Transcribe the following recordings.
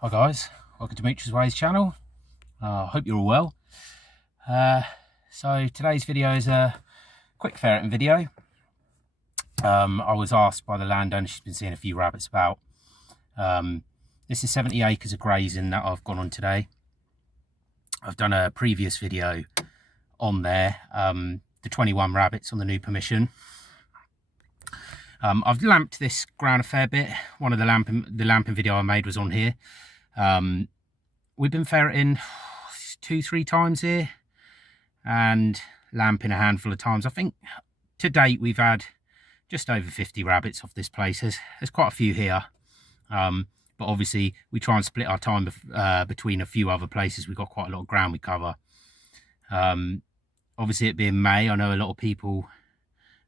Hi guys, welcome to Dimitri's Ways channel. Hope you're all well. So today's video is a quick ferreting video. I was asked by the landowner, she's been seeing a few rabbits about. This is 70 acres of grazing that I've gone on today. I've done a previous video on there, the 21 rabbits on the new permission. I've lamped this ground a fair bit. One of the lamping video I made was on here. We've been ferreting 2-3 times here and lamping a handful of times. I think to date we've had just over 50 rabbits off this place. There's quite a few here, but obviously we try and split our time between a few other places. We've got quite a lot of ground we cover. Obviously it being May, I know a lot of people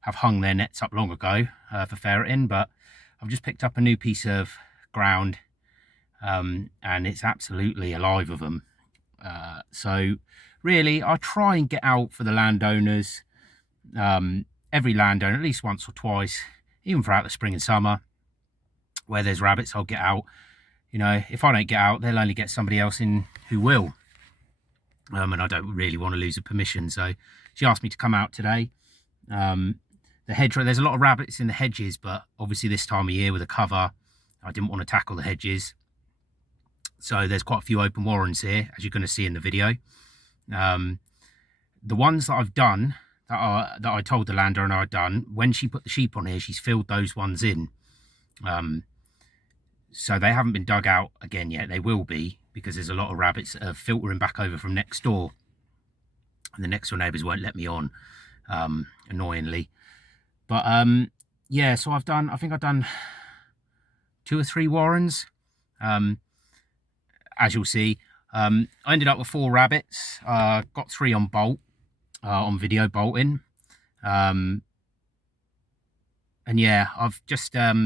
have hung their nets up long ago for ferreting, but I've just picked up a new piece of ground and it's absolutely alive with them. So really I try and get out for the landowners, every landowner at least once or twice, even throughout the spring and summer where there's rabbits. I'll get out. You know, if I don't get out, they'll only get somebody else in who will, and I don't really want to lose a permission. So she asked me to come out today. The hedgerow, there's a lot of rabbits in the hedges, but obviously this time of year with a cover, I didn't want to tackle the hedges. So there's quite a few open warrens here, as you're going to see in the video. The ones that I've done, that I told the landowner I'd done, when she put the sheep on here, she's filled those ones in. So they haven't been dug out again yet. They will be, because there's a lot of rabbits that are filtering back over from next door. And the next door neighbours won't let me on, annoyingly. But yeah, so I think I've done 2 or 3 warrens. As you'll see, I ended up with 4 rabbits. Got 3 on bolt, on video bolting. And yeah, I've just got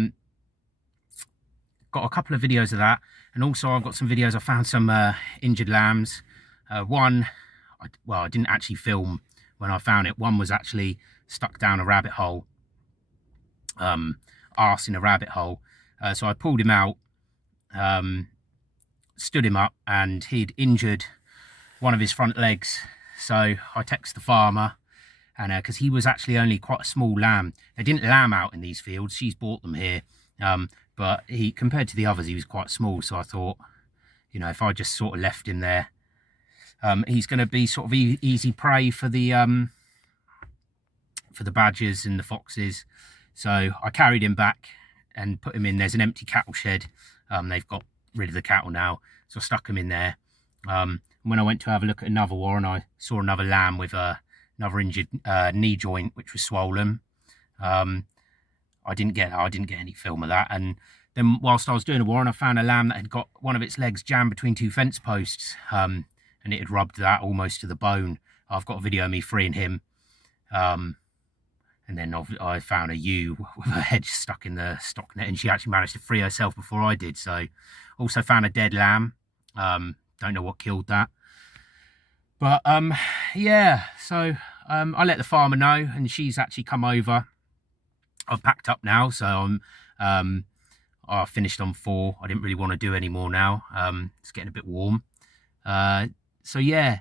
a couple of videos of that. And also I've got some videos, I found some injured lambs. One, I didn't actually film when I found it. One was actually stuck down a rabbit hole, arse in a rabbit hole. So I pulled him out, stood him up, and he'd injured one of his front legs. So I texted the farmer, and because he was actually only quite a small lamb. They didn't lamb out in these fields, she's bought them here, but he, compared to the others, he was quite small. So I thought, you know, if I just sort of left him there, he's going to be sort of easy prey for the badgers and the foxes. So I carried him back and put him in. There's an empty cattle shed. They've got rid of the cattle now, so I stuck him in there. When I went to have a look at another warren, I saw another lamb with another injured knee joint, which was swollen. I didn't get any film of that. And then whilst I was doing a warren, I found a lamb that had got one of its legs jammed between 2 fence posts, and it had rubbed that almost to the bone. I've got a video of me freeing him. And then I found a ewe with her head stuck in the stock net, and she actually managed to free herself before I did. So also found a dead lamb. Don't know what killed that. But yeah, so I let the farmer know, and she's actually come over. I've packed up now, so I finished on 4. I didn't really want to do any more now. It's getting a bit warm. So yeah,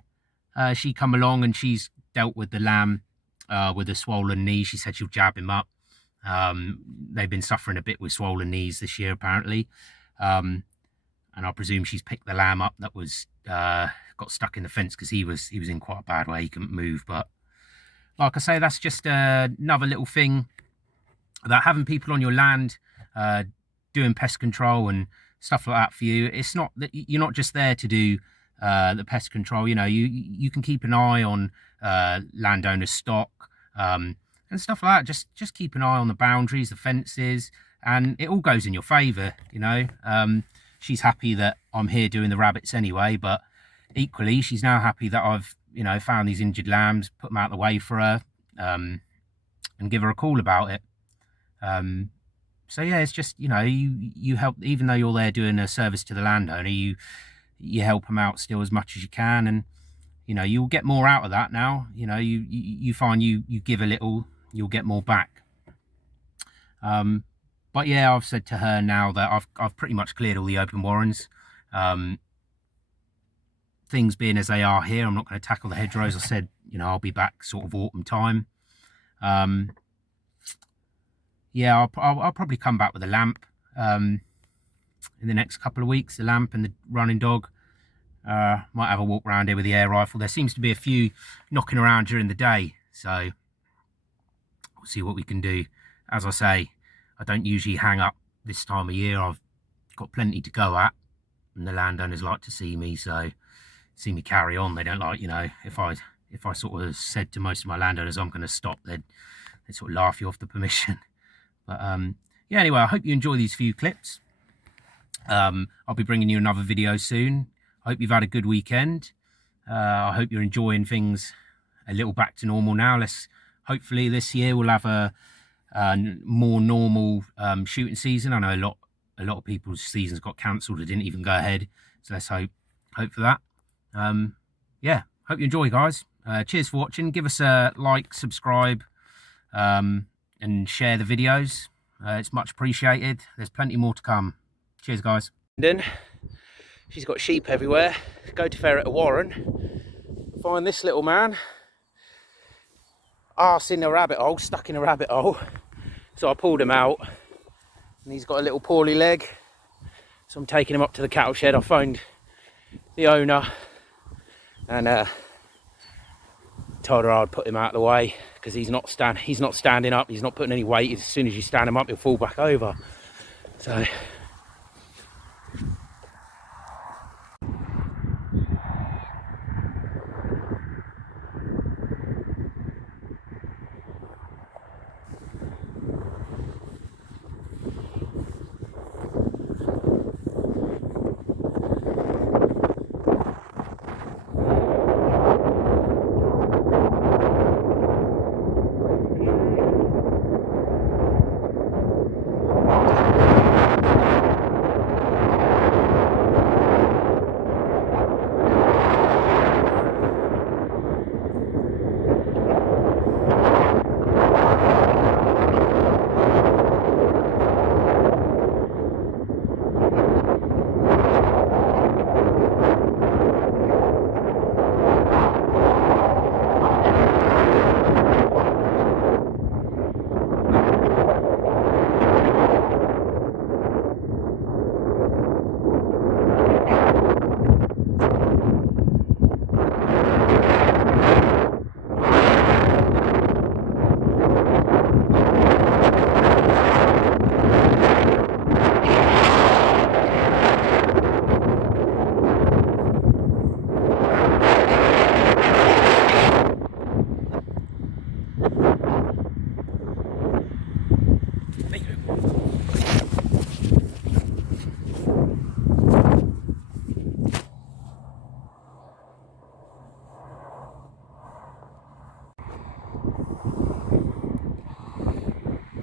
she come along and she's dealt with the lamb with a swollen knee. She said she'll jab him up. They've been suffering a bit with swollen knees this year, apparently. And I presume she's picked the lamb up that was got stuck in the fence, because he was in quite a bad way. He couldn't move. But like I say, that's just another little thing, that having people on your land doing pest control and stuff like that for you. It's not that you're not just there to do the pest control. You know, you can keep an eye on landowners' stock and stuff like that. Just keep an eye on the boundaries, the fences, and it all goes in your favour. You know, she's happy that I'm here doing the rabbits anyway, but equally she's now happy that I've, you know, found these injured lambs, put them out of the way for her, and give her a call about it. So yeah, it's just, you know, you help, even though you're there doing a service to the landowner, you help them out still as much as you can, and you know, you'll get more out of that now. You know, you find you give a little, you'll get more back. But yeah, I've said to her now that I've pretty much cleared all the open warrens. Things being as they are here, I'm not going to tackle the hedgerows. I said, you know, I'll be back sort of autumn time. Yeah, I'll probably come back with a lamp in the next couple of weeks. The lamp and the running dog. Might have a walk around here with the air rifle. There seems to be a few knocking around during the day, so we'll see what we can do. As I say, I don't usually hang up this time of year. I've got plenty to go at, and the landowners like to see me, so see me carry on. They don't like, you know, if I sort of said to most of my landowners I'm going to stop, they'd sort of laugh you off the permission. But yeah, anyway, I hope you enjoy these few clips. I'll be bringing you another video soon. I hope you've had a good weekend. I hope you're enjoying things a little back to normal now. Hopefully this year we'll have a more normal shooting season. I know a lot of people's seasons got cancelled or didn't even go ahead, so let's hope for that. Yeah, hope you enjoy, guys. Cheers for watching. Give us a like, subscribe, and share the videos. It's much appreciated. There's plenty more to come. Cheers, guys. Then she's got sheep everywhere. Go to Ferret Warren, find this little man, arse in a rabbit hole, stuck in a rabbit hole. So I pulled him out, and he's got a little poorly leg. So I'm taking him up to the cattle shed. I phoned the owner and told her I'd put him out of the way because he's not standing up. He's not putting any weight. As soon as you stand him up, he'll fall back over. So.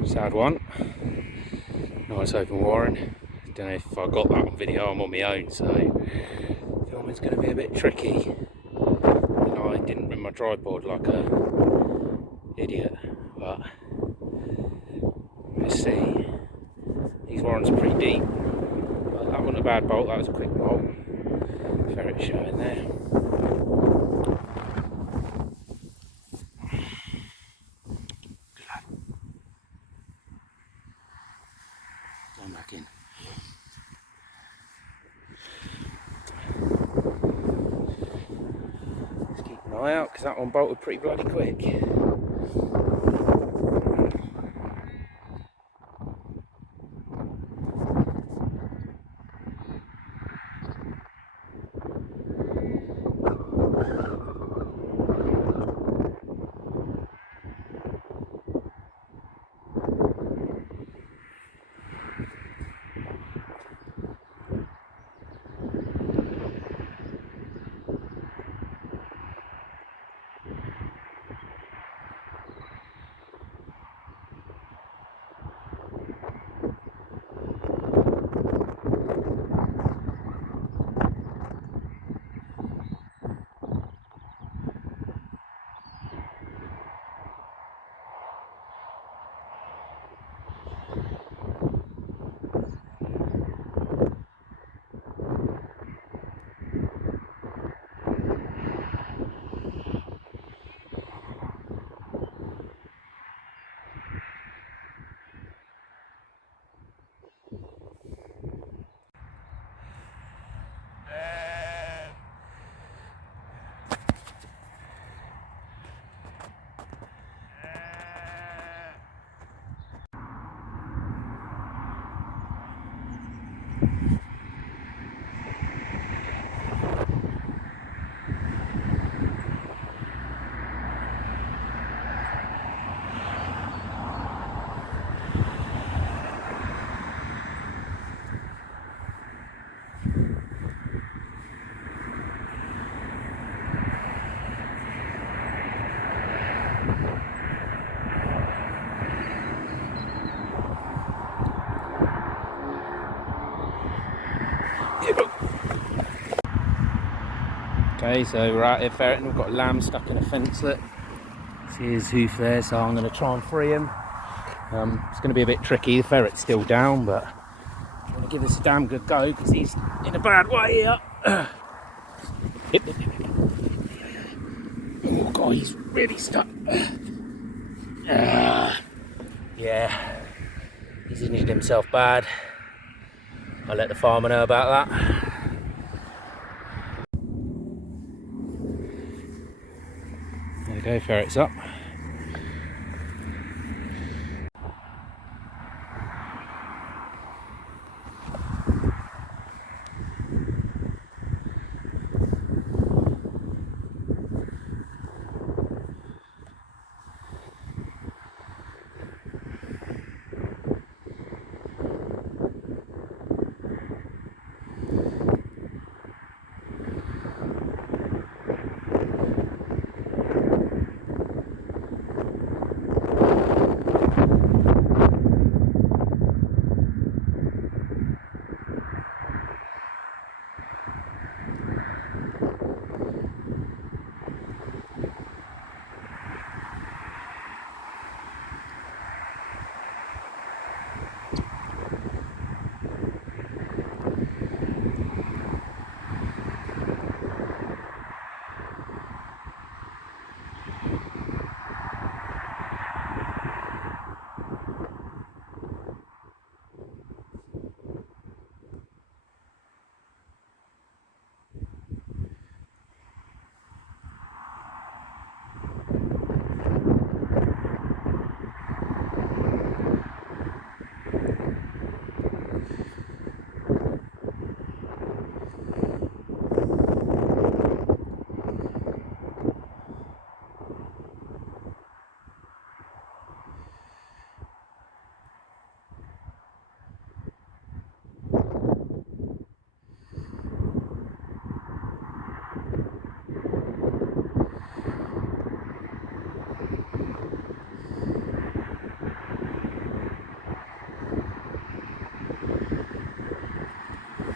Sad one. Nice open warren. Don't know if I got that on video. I'm on my own, so filming's going to be a bit tricky. And I didn't bring my tripod like a idiot, but let's see. These warrens are pretty deep, but that wasn't a bad bolt. That was a quick bolt. Ferret showing there. Back in. Let's keep an eye out because that one bolted pretty bloody quick. Okay, so we're out here ferreting. We've got a lamb stuck in a fencelet. See his hoof there, so I'm going to try and free him. It's going to be a bit tricky. The ferret's still down, but I'm going to give this a damn good go because he's in a bad way here. Oh god, he's really stuck. Yeah, he's injured himself bad. I'll let the farmer know about that. There we go, ferret's up.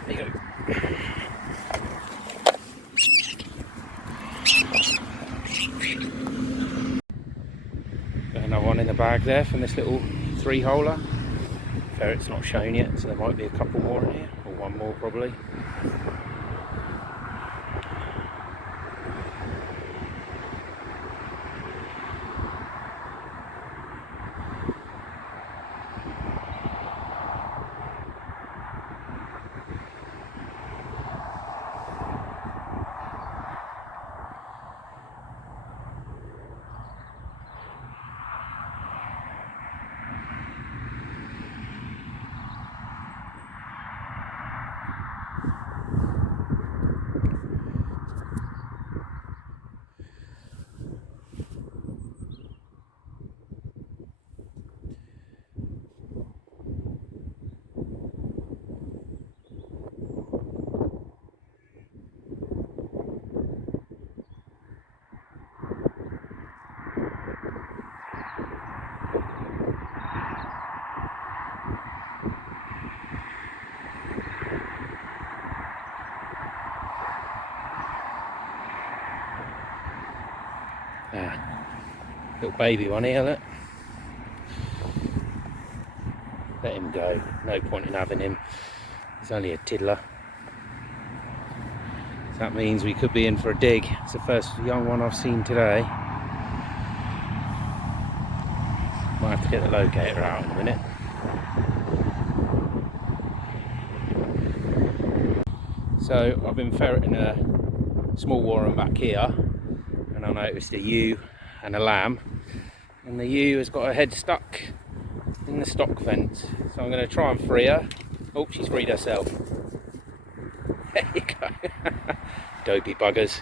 There you go. Got another one in the bag there from this little 3-holer. Ferret's not shown yet, so there might be a couple more in here, or one more probably. Little baby one here, look. Let him go, no point in having him. He's only a tiddler. So that means we could be in for a dig. It's the first young one I've seen today. Might have to get the locator out in a minute. So I've been ferreting a small warren back here, and I noticed a ewe and a lamb, and the ewe has got her head stuck in the stock fence, so I'm going to try and free her. Oh, she's freed herself. There you go. Dopey buggers.